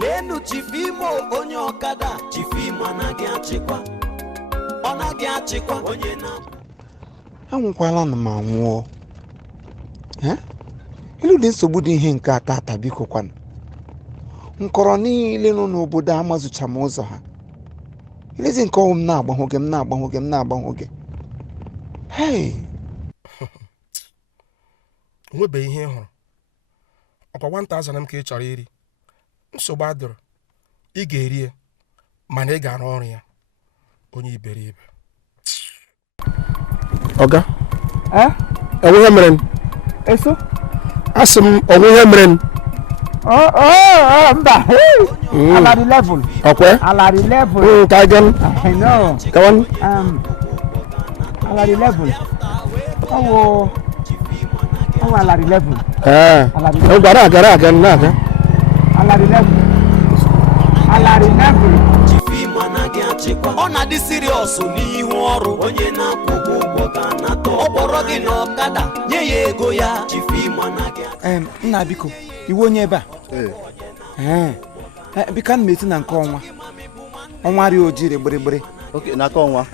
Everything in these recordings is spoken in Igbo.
lenu Chief Imo onye okada Chief Imo anaghị achịkwa ọ naghị achịkwa onye na anwụkwala na m anwụọ ilu dị nsogbu dị ihe nke atata biko kwanụ nkọrọ niile nọ n'obodo amazucha m ụzọ ha ilezi nke ọwụ m na-agbahụ gị hey nwebe ihe hụrụ ọkwa 1000 m ka ị chọrọ iri nsogbu adịrọ ị ga-eri mana ị ga-arụ ọrụ ya onye iberibe ọga onwe mere eso asị m onwe mere mba alari level okwe alari level ka again I know go on alari level oh alari level gara na alari level Chief Imo anaghị achịkwa ọ na-adị serious n'ihu ọrụ onye na-akwụ ụgwọ ka na-atọ ọ kpọrọ gị n'ọkada nye ya ego ya Chief Imo anaghị nna biko iwe onye ebe a biko ana m eti na nke ọnwa ri ojiri gbirigbiri okay na ka ọnwa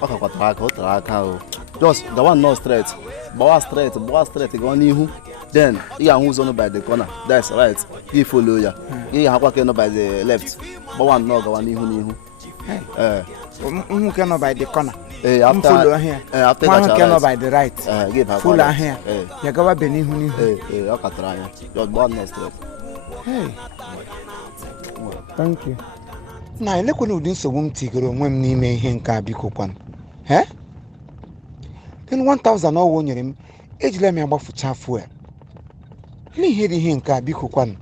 ọ kakwatara aka o tere aka o just gawa nnọọ straight gbawa straight gawa n'ihu then ị ga-ahụ ụzọ nọ by the corner that's right gị follow ya ị ga-ahakwa ka nọ by the left gbawa nnọọ gawa n'ihu nwoke nọ by the corner after nwoke nọ by the right follow ahịa ya gawa be n'ihu ọ katara anya just gbawa nnọọ straight thank you na elekwana ụdị nsogbu m tigoro onwe m n'ime ihe nke a biko kwanụ then 1000 ọwụ nyere m ejila m ya gbafucha fuel n'ihe dị ihe nke a biko kwanụ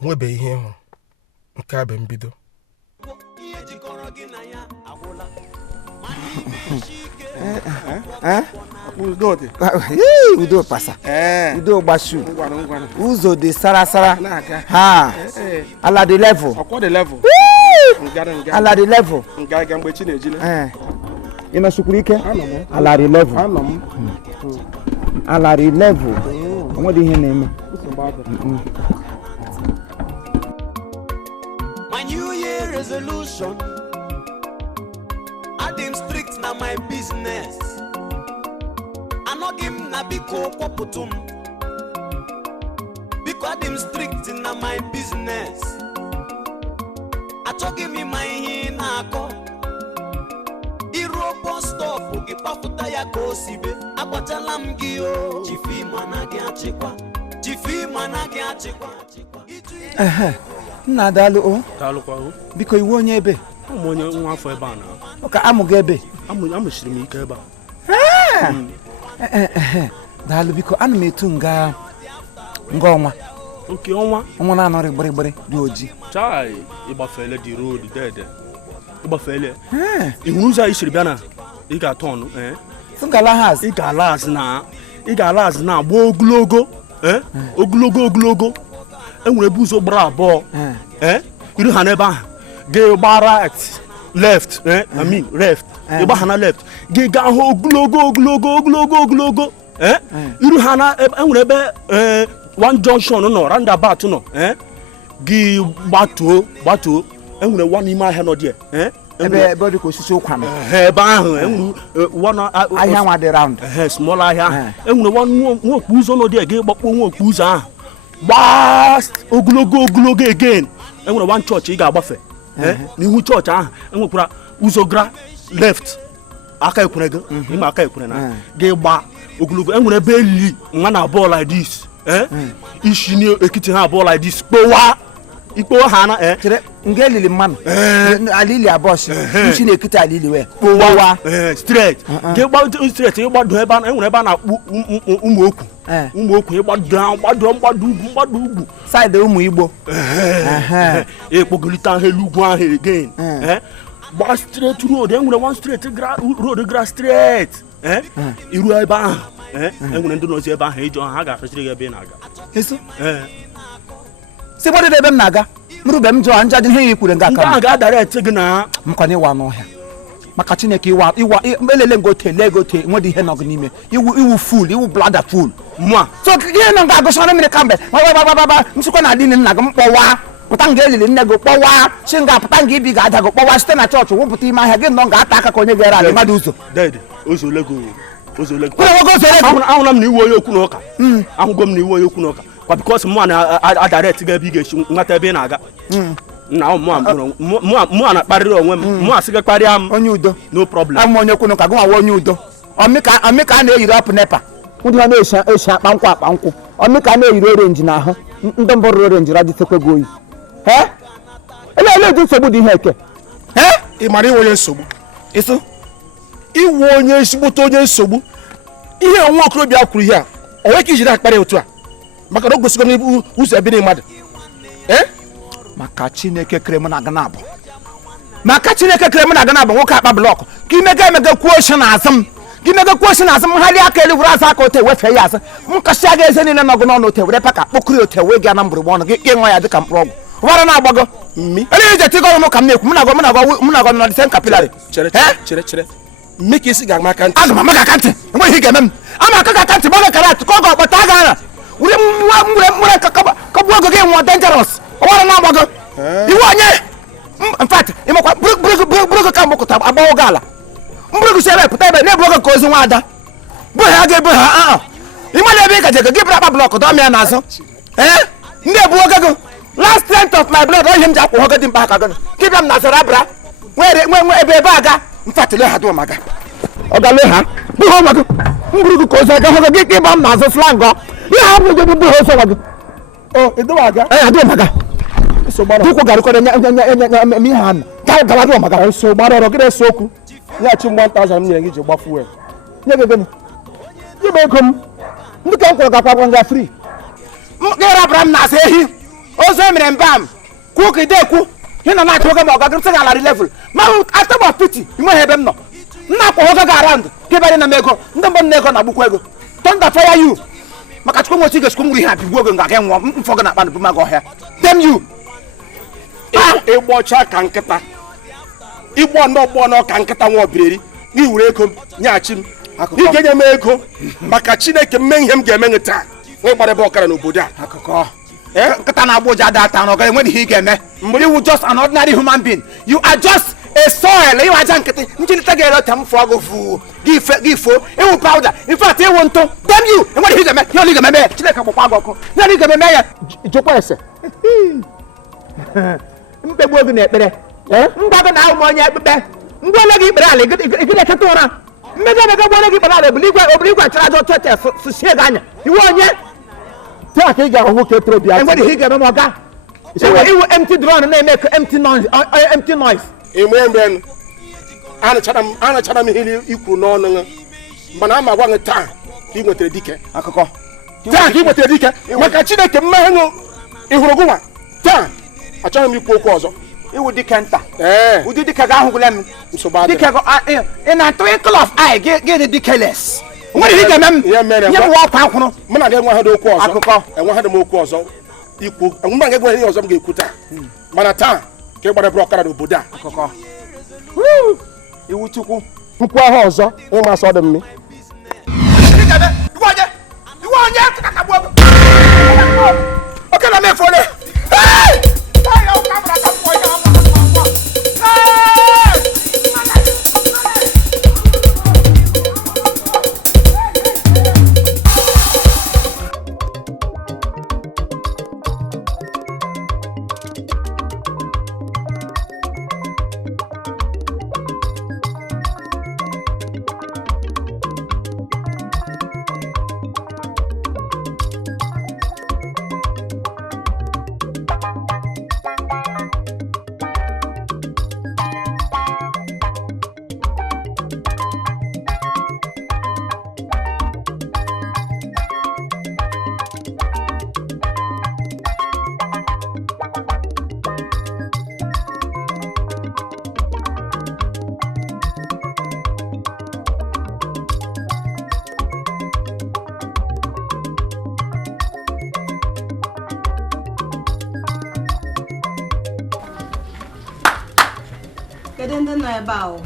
nwebe ihe hụrụ nke a bụ mbido udo pasa udo gbashu ụzọ dị sara ha ala dị level ala dị level ị nọsukwuru ike ala dị level ala dị level onwe dị ihe na-eme my new year resolution adim strict na my business anọghị m na biko kwọpụtụ m biko adim strict na my business achọghị m ịma ihe ị na-akọ iruo bus stop gị kpapụta ya ka o sibe agwachala m gị o Chief Imo anaghị achịkwa nna daalụ biko iwu onye ebe ụmụ onye nwa afọ ebe a na ụka amụghị ebe amụchiri m ike ebe a daalụ biko ana m etu nga ọnwa oke ọnwa na-anọrị gbịrịgbịrị dị oji chai ịgbafele dị road dede ịgbafele ihu ụzọ anyị siri bịa na ị ga-atọ ọnụ ị ga-ala azụ na agba ogologo enwere ebe ụzọ gbara abụọ iru ha n'ebe ahụ gị gba right left left ịgba ha na left gị gaa hụ ogologo iru ha na enwere ebe one junction nọ roundabout nọ gị gbatuo enwere one n'ime ahịa nọ dị ebe ọ dị ka osisi ụkwa m ebe ahụ enwere ahịa nwa dị round small ahịa ahụ enwere one nwokpu ụzọ nọ dị gị gbakpọ nwokpu ụzọ ahụ gbaa ogologo again enwere one church ị ga-agbafe n'ihu chọọchị ahụ enwekwara ụzọ gra left aka ekwere gị ịma aka ekwere na gị gba ogologo enwere ebe eli nwa na abụọ like this isi n'ekiti ha abụọ like this ikpowa ha na nga elili mmanụ alili abọs isi na-ekiti alili wee kpowa straight gị gbado straight ịgbado ebe enwere ebe a na-akpụ ụmụ okwu ịgbado ugwu saịdị ụmụ Igbo ekpogolite ahụ elu ugwu ahụ again gba straight road enwere one straight road gra straight iru ebe ahụ enwere ndị nọzi ebe ahụ ije ha ga-afesịrị gị ebe ị na-aga si gbadị ebe m na-aga mrube m jụọ nja dị ihe ya ikwure nga aka ga-adara ete gị na mkwanye ịwa n'ọhịa maka Chineke iwa melele ngote legote nwedi ihe nog n'ime iwu fool iwu bladder fool mwa so gị nọ ga-agụsọ mmiri kambe nsukwa na adị nna gị mkpọwa pụta nga elili nne gị kpọwa si nga pụta nga ibi ga-ada gị kpọwa site na chọọchị wụpụta ime ahịa gị nọ ga-ata aka ka onye gara ala mmadụ ụzọ ahụla m na iwu onye okwu na ụka ahụgo m na iwu onye okwu na ụka kwa bikos mụ na-adareti ga ebe ị ga-esi nwata ebe ị na-aga na mụ na-akparịrị onwe m mụ asị gị kparịa m onye udo no problem amụ onye okwu na ụka gị nwa onye udo ọmịka a na-eyiri ọpụ nepa ndị ha na-esi akpa nkwụ ọmịka a na-eyiri orenji n'ahụ ndị mbụ rụrụ orenji radịtekwe gị oyi ele eji nsogbu dị ihe eke ị mara inwe onye nsogbu ịsụ iwu onye ezigbote onye nsogbu ihe nwa okorobịa kwuru ihe a o nwee ka ijiri akparị otu a maka na o gosigo n'ibu ụzọ ebe mmadụ maka Chineke kere m na-aga na-abụ nwoke akpa blọkụ ka imega kwuo oshi n'azụ m ha rie aka elu were azụ aka ote wefee ya azụ m kasịa ga eze niile nọgụ n'ọnụ ote were paka kpokiri ote wee gaa na mgbụrụgba ọnụ gị nwa ya dịka mkpụrụ ọgwụ ụbara na-agbago ele ije tigo ọnụ ka m na-ekwu m na-agọ nọ disen kapilari chere mme ka isi ga-ama aka ntị aga m ama aka ntị enweghị ihe ga-eme m ama aka ntị gbaga kara atụ ka ọ ga-akpọta aga ara were mwere kagbuo ogo gị nwụọ dangerous ụbara na-agbago iwu onye in fact ịmakwa bụrụ ka mgbakọta agbawo gị ala mbụrụ gị si ebe pụta ebe na-ebu oge ka ozi nwa ada bụ ha ga-ebu ha ịmana ebe ị gaje gị bụrụ akpa blọkụ dọmịa n'azụ ndị ebu oge gị last strength of my blood ohe m ji akwụ oge dị mkpa aka gị ka ịbịa m na zara abra nwe ebe aga mfatile ha dụọ maga ọ gale ha bụ ha ọgwa gị mbụrụ gị ka ozi aga hoge gị ka ịgba m n'azụ slangọ ihe ha bụrụ gị bụ ha ozi ọgwa gị adụọ maga ụkwụ garịkọrọ eme ihe ha gawa dụọ maga so gbara ọrụ gịrị ese okwu nyeghachi m 1000 m nyere gị ji gba fuel nye gị gịnị nye m ego m ndị ka m kwụrụ gakwa gwa nga fri gịrabara m na-asa ehi ozu emere mba m kwuo ka ide ekwu ị nọ na-achọ oge ma ọga gị ga larị level ma atọgba piti inweghị ebe m nọ m na-akwụ oge gị arand ka ịbanye na m ego ndị mbọ m na ego na-agbukwa ego tọnda faya yu maka chukwu nwochi ga-echukwu ngwuri ha bigbuo oge nga gị nwụọ mfọ gị na-akpa n'ebu ọhịa dem yu ịgbọcha ka nkịta ịgbọ ka nkịta nwa obiriri gị were ego m nyeghachi m ị ga-enye m ego maka Chineke mme ihe m ga-eme taa nwe gbara ebe ọkara n'obodo a akụkọ nkịta na-agba ụja ada ata na ọga enweghị ihe ị ga-eme mgbe iwu just an ordinary human being you are just a soil ịwa aja nkịtị njilite ga-ere ọta m fụọ gị fụ gị fo iwu powder in fact iwu ntụ dem you enweghị ihe ga-eme ihe ọlị ga-eme ya Chineke gbakwa gị ọkụ ihe ọlị ga-eme ya jụkwa ese mkpegbu oge na ekpere mgbago na ahụ m onye ekpekpe ngwele gị ikpere ala gị na-eketa ụra mmega gbole gị ikpere ala obili igwe achara aja ọtụtụ sụsie gị anya iwu onye taa ka ị ga-ahụ ka etoro bịa enweghị ihe ga-eme m ọga iwu empty drone na-eme empty noise enwe mgbe anachara m ihe ikwu n'ọnụ mana ama gwa gị taa ka ị nwetara dike akụkọ taa ka ị nwetara dike maka Chineke mmehie ịhụrụ gụnwa taa achọghị m ikwu okwu ọzọ iwu dike nta ụdị dike gị ahụgwụla m dike ị na-atụ ịkụl of eye gị dị dikeles nwere ihe ga-eme m nye m ọkwa akwụrụ mụ na gị enweghị okwu ọzọ akụkọ enweghị m okwu ọzọ ikwu enwe gị enweghị ihe ọzọ m ga-ekwu taa mana taa ka ị gbara ebe ọkara n'obodo a akụkọ iwu Chukwu mkpu ahụ ọzọ ịma asọ dị mmi oke na mefole Kedụ ndị nọ ebe ahụ?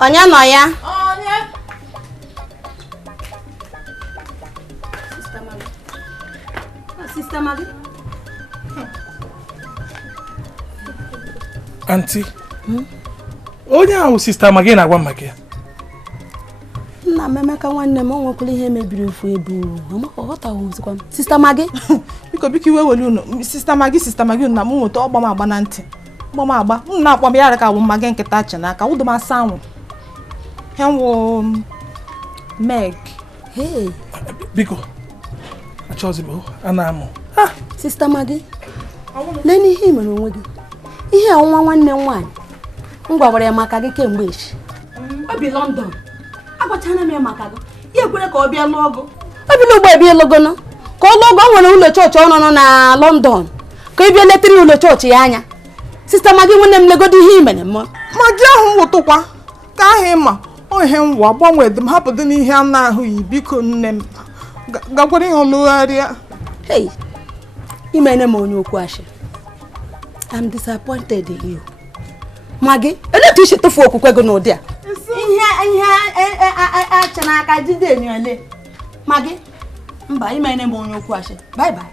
onye nọ ya? Sister Maggie. Auntie. Onye ahụ Sister Maggie na-agwa maka ya. Nna m Emeka nwanne m nwekwara ihe mebiri ofu ebu. Ọ ghọtaghịzikwa m. Sister Maggie. Biko iwe welu unu. Sister Maggie na m nweta ọgba m agba na ntị. Ọgba m agba. M na-akpọ m ya ka bụ Maggie nkịta chi n'aka. Ụdọ m asa anwụ. He wo Meg. Hey. Biko. Achọzi m ana amụ. Sister Maggie. Nene ihe mere onwe gị. Ihe ọnwa nwanne m nwaanyị. M gwagwara ya maka gị kemgbe echi. Ọ bi London. Agwachana m ya maka gị. Ya ekwere ka ọ bịa lụọ ọgụ. Ọ bi n'ugbo ebe ịlụgono. Ka ọ lụọ ọgụ, o nwere ụlọ chọọchị ọ nọ na London. Ka ị bịa letiri ụlọ chọọchị ya anya. Sister Maggie nwanne m legodo ihe imere m. Maggie ahụ wụtụkwa. Ka ahụ ịma. O ihe nwa gbanwedị m hapụdị n'ihe a na-ahụghị biko nne m. Gakwara ihe ọlụgharịa. Hey. Imene m onye okwu asị. I'm disappointed in you. Maggie, ele tu isi tofu okwukwe gị n'ụdị a. Ihe acha n'aka jide enyo. Maggie, mba imene m onye okwu asị. Bye bye.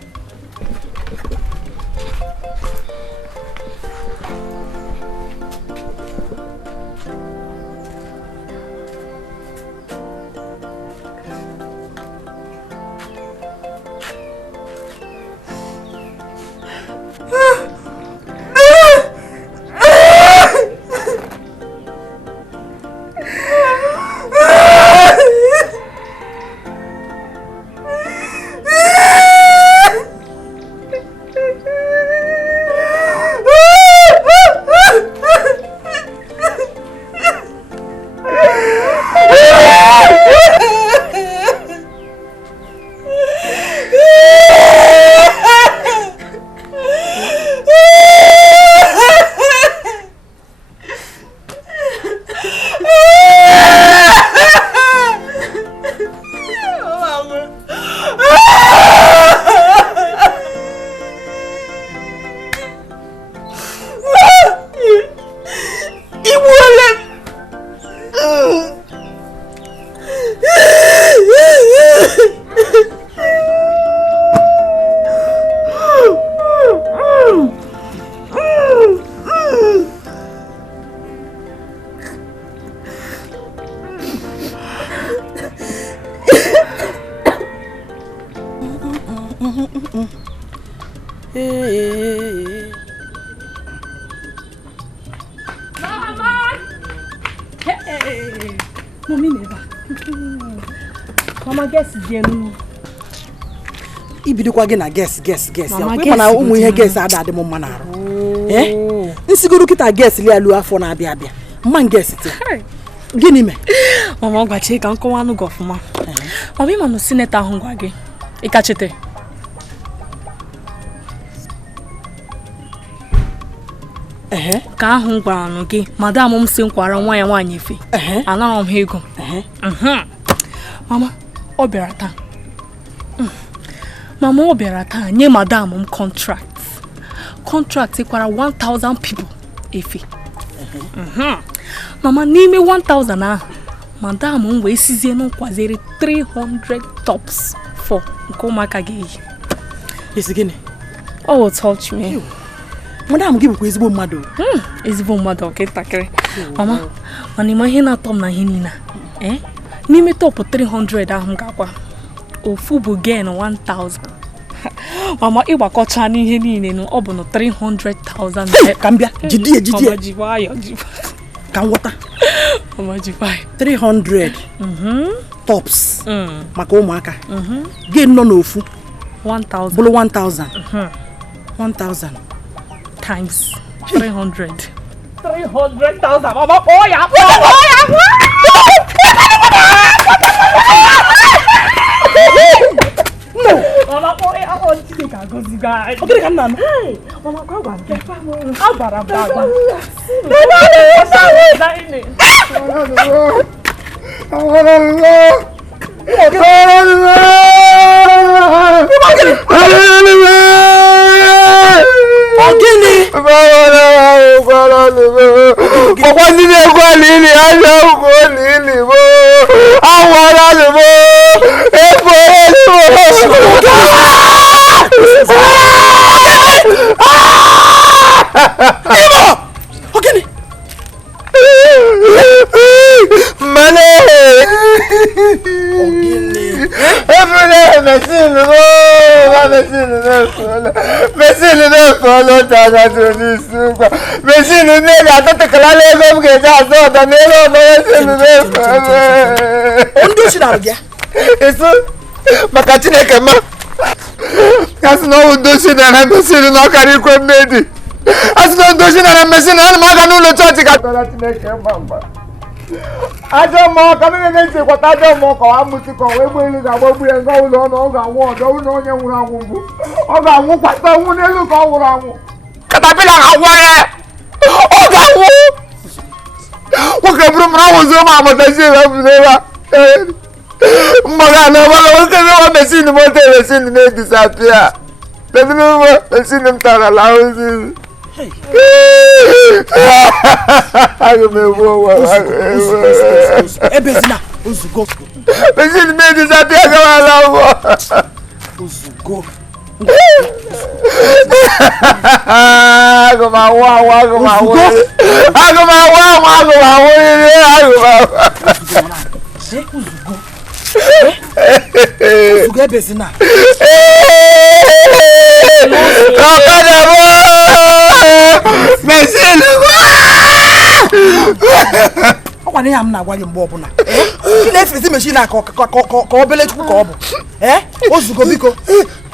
Ibidokwa gị na guess mana ụmụ ihe guess ada adị m mma n'arụ. Nsigoro kịta guess li alu afọ na-abịa abịa. Mma guess ti. Gịnị me? Mama gwachi ka nkọwa anụ gị ọfụma. Mama ịma na sineta ahụ gwa gị. Ịkachite. Ka ahụ gwara nụ gị, madam m si nkwara nwa ya nwaanyị efe. Anara m ha ego. Mama, ọ bịara taa. Mama ọ bịara taa nye madam m contract kwara 1000 people efe. Mama n'ime 1000 ahụ madam m wee sizie n'ụkwaziri 300 tops for nke ụmụaka gị eyi. Isi gịnị? Ọ will touch me. Madam gị bụkwa ezigbo mmadụ. Ezigbo mmadụ ọka ntakịrị. Mama, mana ịma ihe na-atọ m na ihe niile n'ime top 300 ahụ ga-akwa ofu bụ gain 1000. Mama ịgbakọcha n'ihe niile ọ bụ na 300,000. Ka m bịa jide ka m ghọta. Mama jikwa 300 tops maka ụmụaka. Gain nọ n'ofu 1000 bụrụ 1000 times 300. 300,000. Mama kpọọ ya. No. Mama kpọọ ya. Ọ dị ka gozi guy. Ọ gịnị ka m na-anụ? Mama kwa gwa nke. Agbara m agba. Ogini.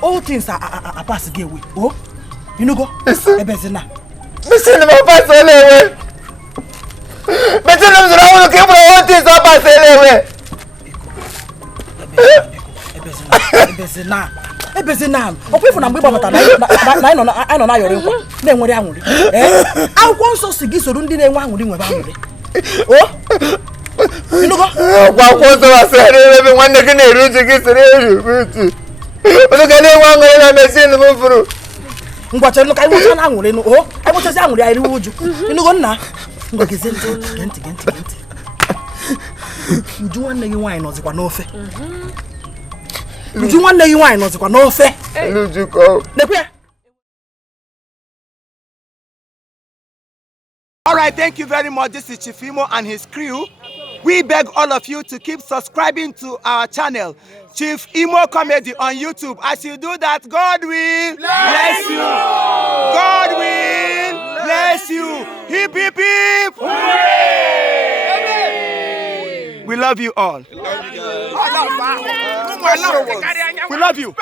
all things are passing away. Oh, you know go. Ebezina. Machine ma pass away. Machine ma zura wo ke bro all things are passing away. Ebezina. Okwefu na mgbe gbamata na na yori nkwa. Na enwere anwuri. Akwụkwọ nsọ si gị soro ndị na-enwe anwuri nwebe anwuri. Oh. You know go. Kwa nsọ wasere ebe nwanne gị na-eru uche gị sere eru. Odo ga na-enwe anwuri na machine m furu. Ngwacha no kai wucha na anwuri no. Oh, ai wucha si anwuri ai uju. You know go nna. Ngwageze genti. Uju nwanne gị nwanyị nọzikwa n'ofe. Uju nwanne gị nwanyị nọzikwa n'ofe. Uju ko. Nekwe. All right, thank you very much. This is Chief Imo and his crew. We beg all of you to keep subscribing to our channel, Chief Imo Comedy on YouTube. As you do that, God will bless you. God will bless you. Hip, hip, hip. Hooray! We love you all. We love you. We love you.